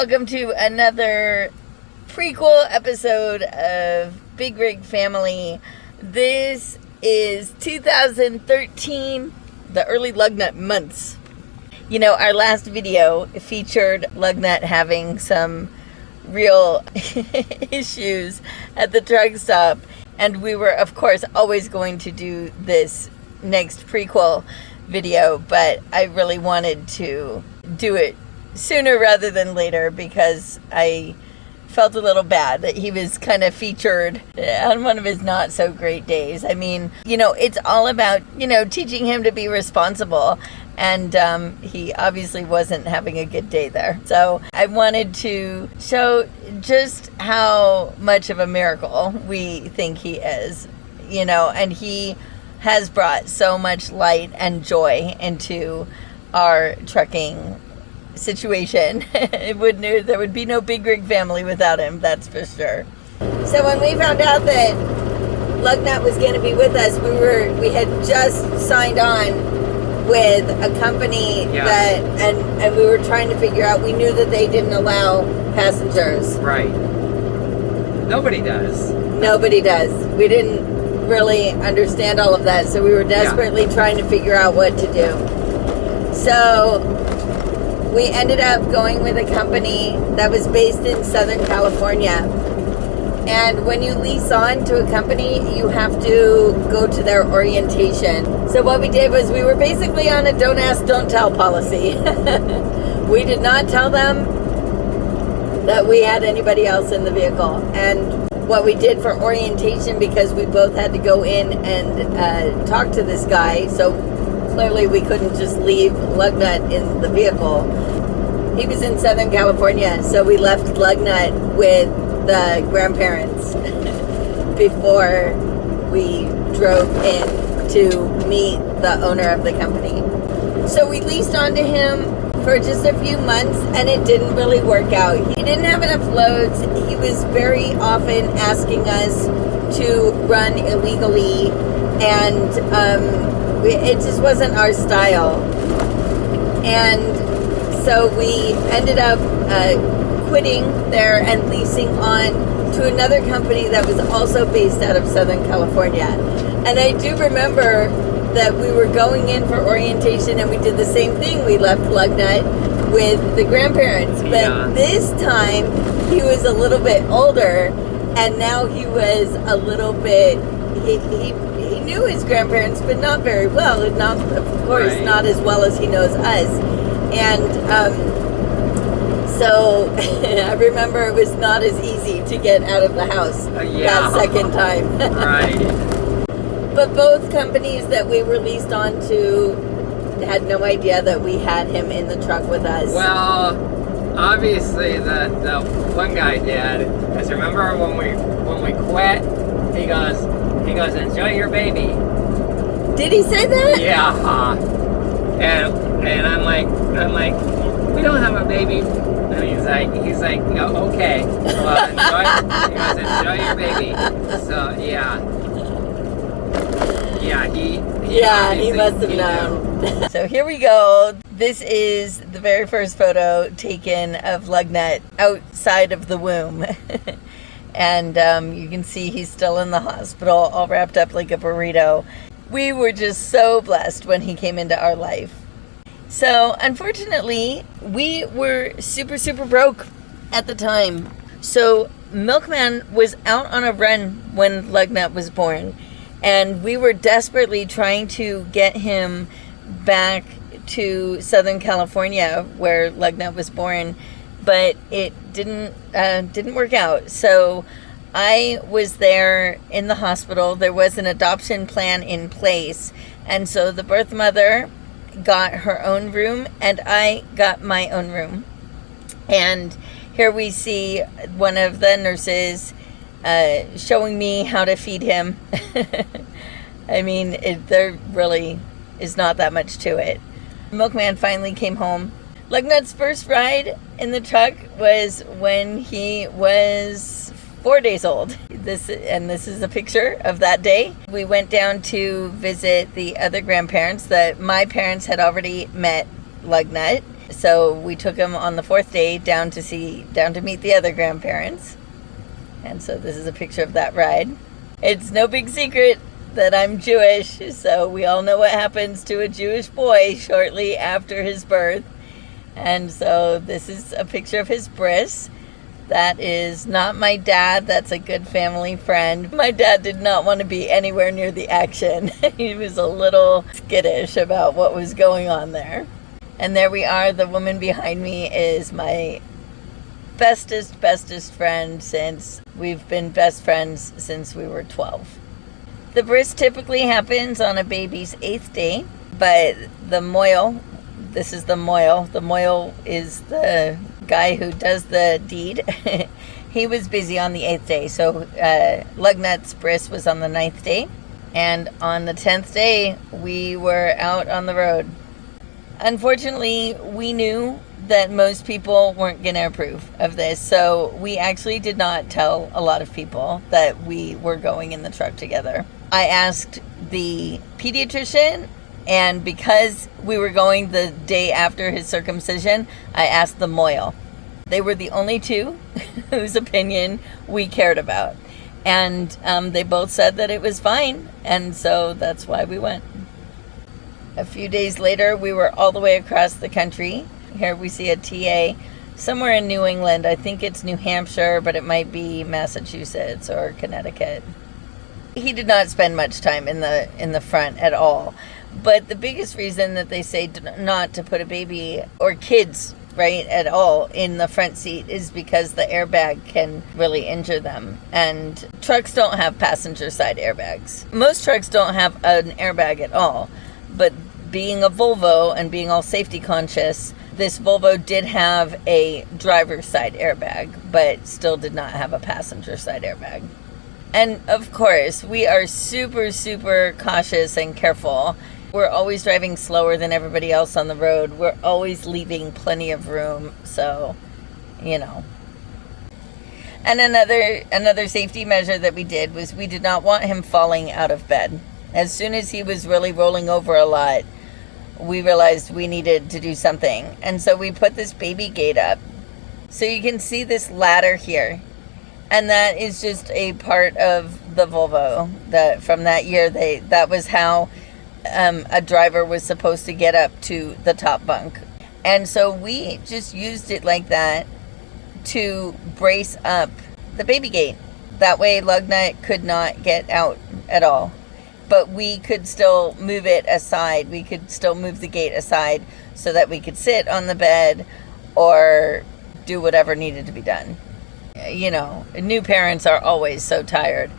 welcome to another prequel episode of Big Rig Family. This is 2013, the early Lug Nut months. You know, our last video featured Lug Nut having some real issues at the truck stop, and we were, of course, always going to do this next prequel video, but I really wanted to do it sooner rather than later because I felt a little bad that he was kind of featured on one of his not so great days. I mean, you know, it's all about, teaching him to be responsible, and he obviously wasn't having a good day there. So I wanted to show just how much of a miracle we think he is, and he has brought so much light and joy into our trucking situation. There would be no Big Rig Family without him, that's for sure. So when we found out that Lug Nut was going to be with us, we had just signed on with a company that, and we were trying to figure out, we knew that they didn't allow passengers. Right. Nobody does. We didn't really understand all of that, so we were desperately trying to figure out what to do. So we ended up going with a company that was based in Southern California. And when you lease on to a company, you have to go to their orientation. So what we did was we were basically on a don't ask, don't tell policy. We did not tell them that we had anybody else in the vehicle. And what we did for orientation, because we both had to go in and talk to this guy, so clearly we couldn't just leave Lug Nut in the vehicle. He was in Southern California, so we left Lug Nut with the grandparents before we drove in to meet the owner of the company. So we leased onto him for just a few months, and it didn't really work out. He didn't have enough loads. He was very often asking us to run illegally, and it just wasn't our style. And so we ended up quitting there and leasing on to another company that was also based out of Southern California. And I do remember that we were going in for orientation, and we did the same thing. We left Lug Nut with the grandparents, but this time he was a little bit older, and now he was a little bit, he knew his grandparents, but not very well, and not, of course, not as well as he knows us. And so I remember it was not as easy to get out of the house that second time. Right. But both companies that we were leased on to had no idea that we had him in the truck with us. Well, obviously the one guy did. Because remember when we quit, he goes, enjoy your baby. Did he say that? Yeah. And I'm like, we don't have a baby. And he's like, oh, okay. Well, enjoy your baby. So he must have known. So here we go. This is the very first photo taken of Lug Nut outside of the womb. And you can see he's still in the hospital, all wrapped up like a burrito. We were just so blessed when he came into our life. So unfortunately, we were super, super broke at the time. So Milkman was out on a run when Lug Nut was born. And we were desperately trying to get him back to Southern California where Lug Nut was born, but it didn't work out. So I was there in the hospital. There was an adoption plan in place, and so the birth mother got her own room, and I got my own room. And here we see one of the nurses showing me how to feed him. I mean, there really is not that much to it. Milkman finally came home. Lug Nut's first ride in the truck was when he was 4 days old. This is a picture of that day. We went down to visit the other grandparents that my parents had already met Lug Nut. So we took him on the 4th day down to meet the other grandparents. And so this is a picture of that ride. It's no big secret that I'm Jewish, so we all know what happens to a Jewish boy shortly after his birth. And so this is a picture of his bris. That is not my dad. That's a good family friend. My dad did not want to be anywhere near the action. He was a little skittish about what was going on there. And there we are. The woman behind me is my bestest friend since we've been best friends since we were 12. The bris typically happens on a baby's 8th day, but the moil, this is the moil. The moil is the guy who does the deed. He was busy on the 8th day, so Lug Nut's bris was on the 9th day, and on the 10th day we were out on the road. Unfortunately, we knew that most people weren't going to approve of this, so we actually did not tell a lot of people that we were going in the truck together. I asked the pediatrician, and because we were going the day after his circumcision, I asked the moil. They were the only two whose opinion we cared about, and they both said that it was fine, and so that's why we went. A few days later, we were all the way across the country. Here we see a TA somewhere in New England. I think it's New Hampshire, but it might be Massachusetts or Connecticut. He did not spend much time in the front at all. But the biggest reason that they say not to put a baby or kids, right, at all in the front seat is because the airbag can really injure them. And trucks don't have passenger side airbags. Most trucks don't have an airbag at all. But being a Volvo and being all safety conscious, this Volvo did have a driver's side airbag, but still did not have a passenger side airbag. And of course, we are super cautious and careful. We're always driving slower than everybody else on the road. We're always leaving plenty of room, so, you know. And another safety measure that we did was we did not want him falling out of bed. As soon as he was really rolling over a lot, we realized we needed to do something. And so we put this baby gate up. So you can see this ladder here. And that is just a part of the Volvo. That from that year, that was how a driver was supposed to get up to the top bunk. And so we just used it like that to brace up the baby gate. That way Lug Nut could not get out at all. But we could still move it aside. We could still move the gate aside so that we could sit on the bed or do whatever needed to be done. You know, new parents are always so tired.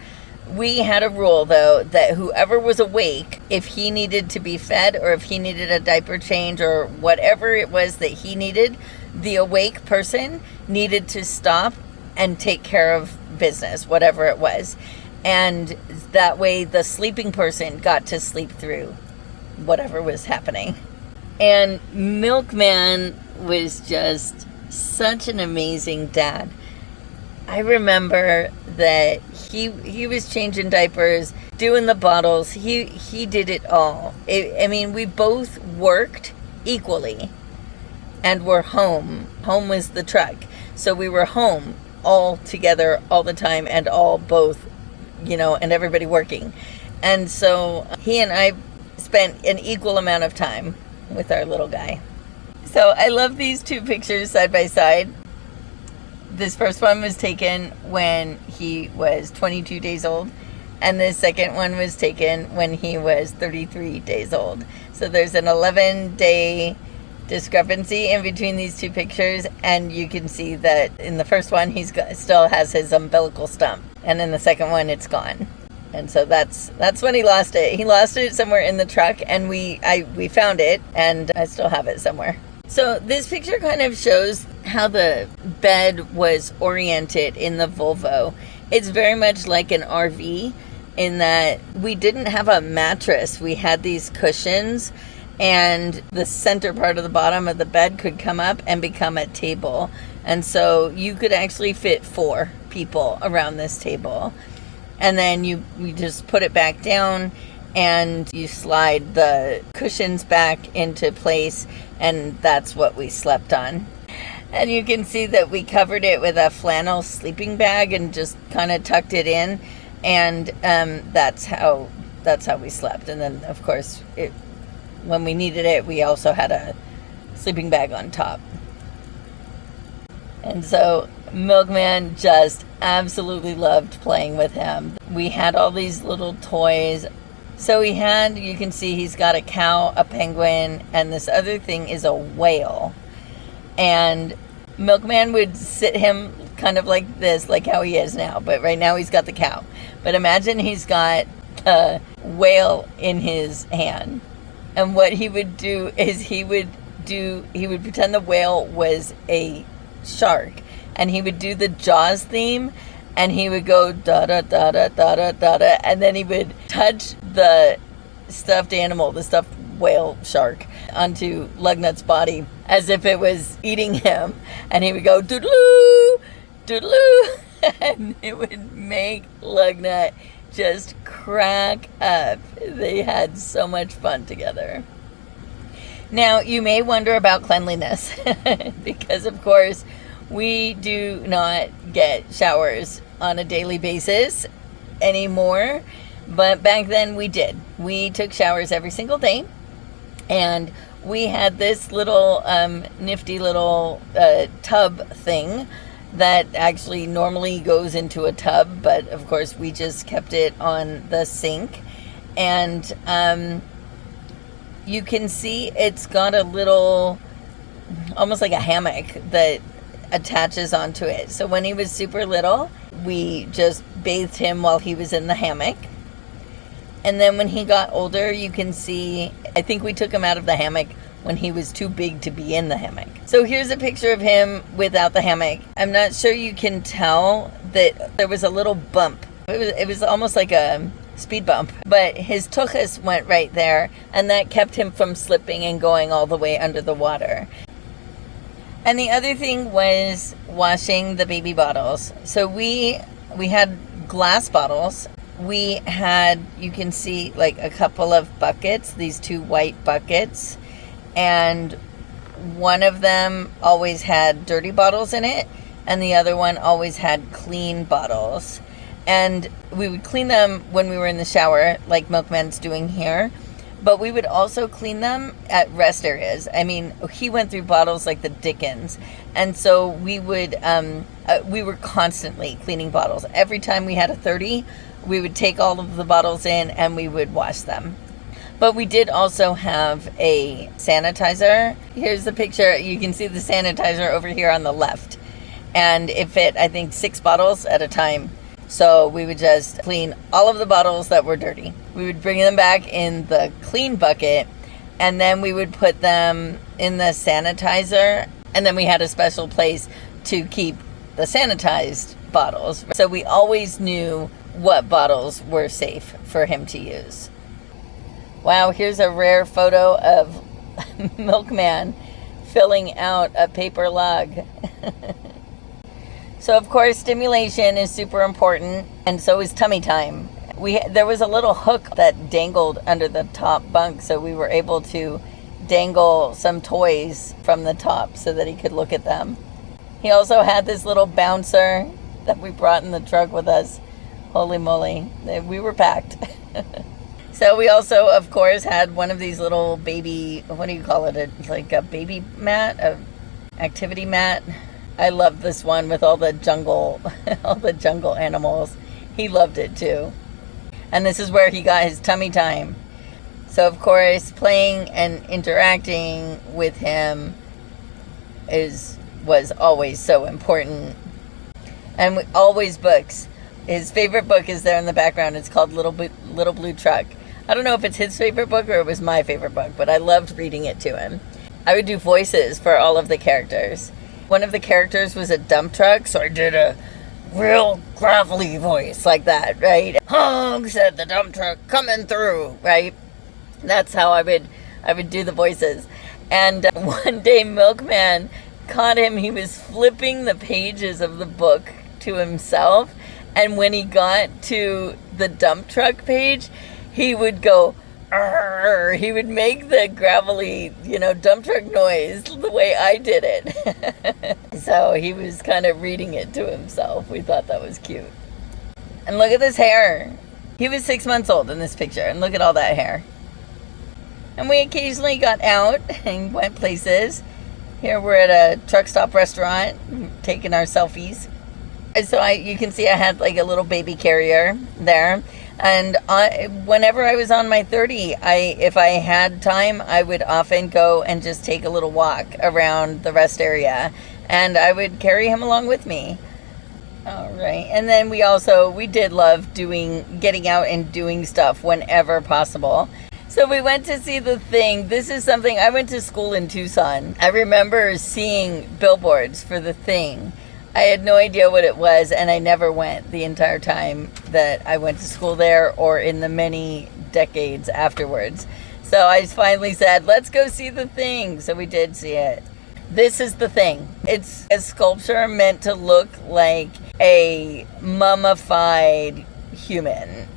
We had a rule, though, that whoever was awake, if he needed to be fed or if he needed a diaper change or whatever it was that he needed, the awake person needed to stop and take care of business, whatever it was. And that way the sleeping person got to sleep through whatever was happening. And Milkman was just such an amazing dad. I remember that he was changing diapers, doing the bottles. He did it all. I mean, we both worked equally and were home. Home was the truck. So we were home all together all the time and all both, you know, and everybody working. And so he and I spent an equal amount of time with our little guy. So I love these two pictures side by side. This first one was taken when he was 22 days old, and the second one was taken when he was 33 days old. So there's an 11-day discrepancy in between these two pictures, and you can see that in the first one still has his umbilical stump, and in the second one it's gone. And so that's when he lost it. He lost it somewhere in the truck, and we found it, and I still have it somewhere. So this picture kind of shows how the bed was oriented in the Volvo. It's very much like an RV in that we didn't have a mattress. We had these cushions, and the center part of the bottom of the bed could come up and become a table. And so you could actually fit 4 people around this table. And then you just put it back down, and you slide the cushions back into place, and that's what we slept on. And you can see that we covered it with a flannel sleeping bag and just kind of tucked it in, and that's how we slept. And then, of course, when we needed it, we also had a sleeping bag on top. And so Milkman just absolutely loved playing with him. We had all these little toys. So you can see he's got a cow, a penguin, and this other thing is a whale. And Milkman would sit him kind of like this, like how he is now. But right now he's got the cow. But imagine he's got the whale in his hand. And what he would do is he would pretend the whale was a shark. And he would do the Jaws theme. And he would go da da da da da da da da, and then he would touch the stuffed animal, the stuffed whale shark, onto Lug Nut's body as if it was eating him. And he would go doodaloo, doodaloo, and it would make Lug Nut just crack up. They had so much fun together. Now, you may wonder about cleanliness because, of course, we do not get showers on a daily basis anymore, but back then we did. We took showers every single day, and we had this little nifty little tub thing that actually normally goes into a tub, but of course we just kept it on the sink. And you can see it's got a little, almost like a hammock that attaches onto it. So when he was super little, we just bathed him while he was in the hammock. And then when he got older, you can see, I think we took him out of the hammock when he was too big to be in the hammock. So here's a picture of him without the hammock. I'm not sure you can tell that there was a little bump. It was almost like a speed bump, but his tuchus went right there, and that kept him from slipping and going all the way under the water. And the other thing was washing the baby bottles. So we had glass bottles. We had, you can see, like a couple of buckets, these two white buckets. And one of them always had dirty bottles in it, and the other one always had clean bottles. And we would clean them when we were in the shower, like Milkman's doing here. But we would also clean them at rest areas. I mean, he went through bottles like the Dickens. And so we were constantly cleaning bottles. Every time we had a 30, we would take all of the bottles in and we would wash them. But we did also have a sanitizer. Here's the picture. You can see the sanitizer over here on the left. And it fit, I think, 6 bottles at a time. So we would just clean all of the bottles that were dirty. We would bring them back in the clean bucket, and then we would put them in the sanitizer, and then we had a special place to keep the sanitized bottles. So we always knew what bottles were safe for him to use. Wow, here's a rare photo of Milkman filling out a paper lug. So, of course, stimulation is super important, and so is tummy time. There was a little hook that dangled under the top bunk, so we were able to dangle some toys from the top so that he could look at them. He also had this little bouncer that we brought in the truck with us. Holy moly, we were packed. So we also, of course, had one of these little baby, what do you call it? Like a baby mat, an activity mat. I love this one with all the jungle animals. He loved it too. And this is where he got his tummy time. So of course, playing and interacting with him was always so important. And always books. His favorite book is there in the background. It's called Little Blue Truck. I don't know if it's his favorite book or it was my favorite book, but I loved reading it to him. I would do voices for all of the characters. One of the characters was a dump truck, so I did a real gravelly voice like that, right? Honk, said the dump truck coming through, right? That's how I would do the voices. And one day Milkman caught him. He was flipping the pages of the book to himself, and when he got to the dump truck page, he would go, "Arr!" He would make the gravelly, dump truck noise the way I did it. So he was kind of reading it to himself. We thought that was cute. And look at this hair. He was 6 months old in this picture, and look at all that hair. And we occasionally got out and went places. Here we're at a truck stop restaurant, taking our selfies. So you can see I had like a little baby carrier there. And whenever I was on my 30, if I had time, I would often go and just take a little walk around the rest area. And I would carry him along with me. All right. And then we did love getting out and doing stuff whenever possible. So we went to see The Thing. This is something, I went to school in Tucson. I remember seeing billboards for The Thing. I had no idea what it was, and I never went the entire time that I went to school there or in the many decades afterwards. So I finally said, let's go see The Thing. So we did see it. This is The Thing. It's a sculpture meant to look like a mummified human.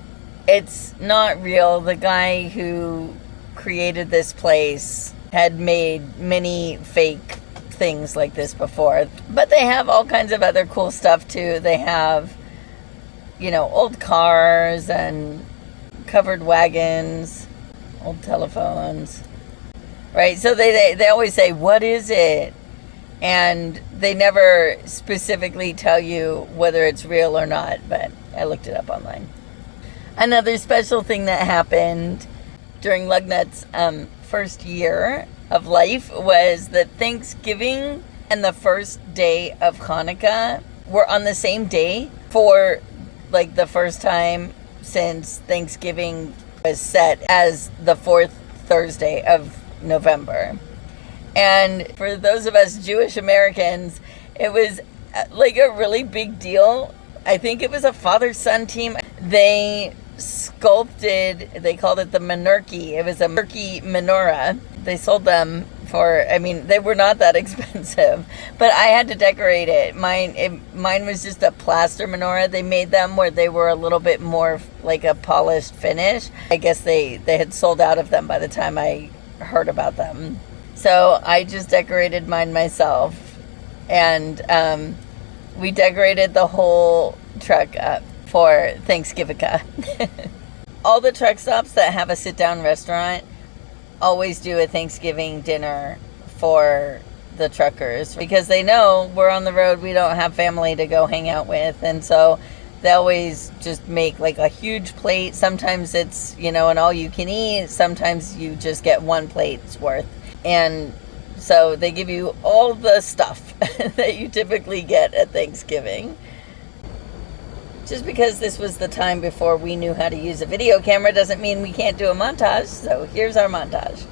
It's not real. The guy who created this place had made many fake things like this before. But they have all kinds of other cool stuff too. They have, old cars and covered wagons, old telephones. Right? So they always say, what is it? And they never specifically tell you whether it's real or not, but I looked it up online. Another special thing that happened during Lug Nut's first year of life was that Thanksgiving and the first day of Hanukkah were on the same day for like the first time since Thanksgiving was set as the fourth Thursday of November. And for those of us Jewish Americans, it was like a really big deal. I think it was a father-son team. They sculpted, they called it the menorah. It was a Turkey menorah. They sold them for, they were not that expensive, but I had to decorate it. Mine was just a plaster menorah. They made them where they were a little bit more like a polished finish. I guess they had sold out of them by the time I heard about them. So I just decorated mine myself, and we decorated the whole truck up for Thanksgiving. All the truck stops that have a sit-down restaurant always do a Thanksgiving dinner for the truckers because they know we're on the road, we don't have family to go hang out with, and so they always just make like a huge plate. Sometimes it's, an all-you-can-eat. Sometimes you just get one plate's worth. And so they give you all the stuff that you typically get at Thanksgiving. Just because this was the time before we knew how to use a video camera doesn't mean we can't do a montage. So here's our montage.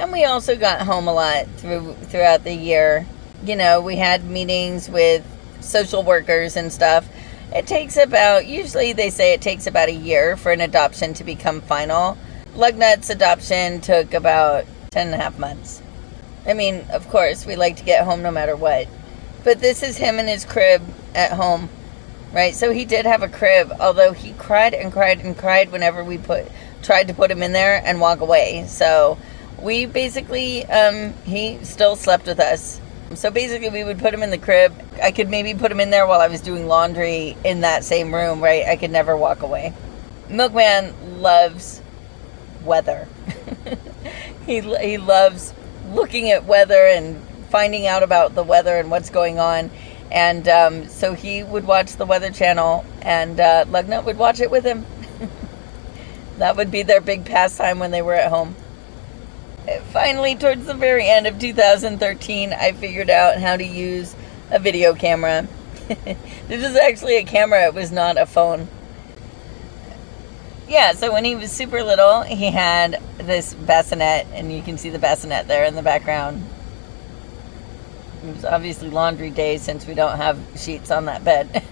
And we also got home a lot throughout the year. We had meetings with social workers and stuff. It takes usually they say it takes about a year for an adoption to become final. Lug Nut's adoption took about 10 and a half months. I mean, of course, we like to get home no matter what. But this is him in his crib at home, right? So he did have a crib, although he cried and cried and cried whenever we tried to put him in there and walk away. So we basically, he still slept with us. So basically we would put him in the crib. I could maybe put him in there while I was doing laundry in that same room, right? I could never walk away. Milkman loves weather. He loves looking at weather and finding out about the weather and what's going on. And so he would watch the Weather Channel, and Lug Nut would watch it with him. That would be their big pastime when they were at home. Finally, towards the very end of 2013, I figured out how to use a video camera. This is actually a camera, it was not a phone. Yeah, so when he was super little, he had this bassinet, and you can see the bassinet there in the background. It was obviously laundry day since we don't have sheets on that bed.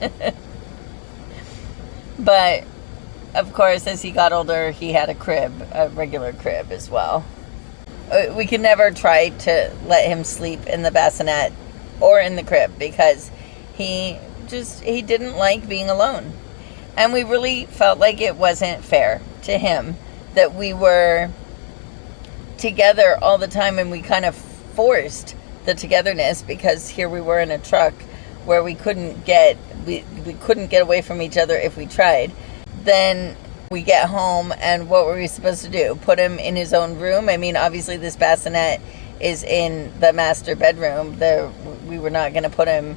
But, of course, as he got older, he had a crib, a regular crib as well. We could never try to let him sleep in the bassinet or in the crib because he didn't like being alone. And we really felt like it wasn't fair to him that we were together all the time, and we kind of forced the togetherness because here we were in a truck where we couldn't get away from each other if we tried. Then we get home, and what were we supposed to do? Put him in his own room? I mean, obviously this bassinet is in the master bedroom. We were not going to put him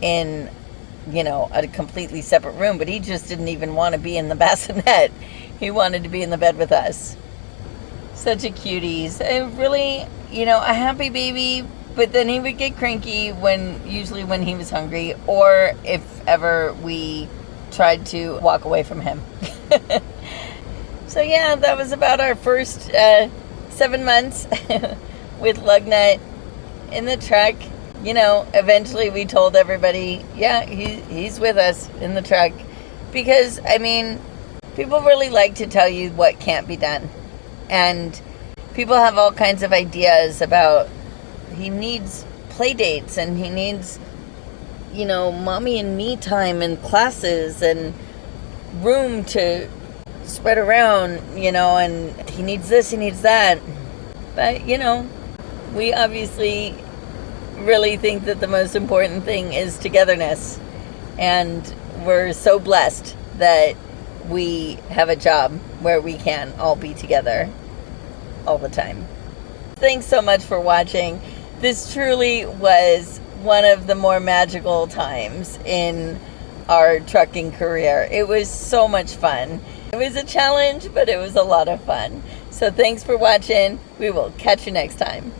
in, a completely separate room, but he just didn't even want to be in the bassinet. He wanted to be in the bed with us. Such a cutie. Really, a happy baby, but then he would get cranky usually when he was hungry, or if ever we tried to walk away from him. So yeah, that was about our first 7 months with Lug Nut in the truck. Eventually we told everybody, yeah, he's with us in the truck. Because, people really like to tell you what can't be done. And people have all kinds of ideas about he needs play dates and he needs, mommy and me time and classes and room to spread around, and he needs this, he needs that. But, we obviously really think that the most important thing is togetherness, and we're so blessed that we have a job where we can all be together all the time. Thanks so much for watching. This truly was one of the more magical times in our trucking career. It was so much fun. It was a challenge, but it was a lot of fun. So thanks for watching. We will catch you next time.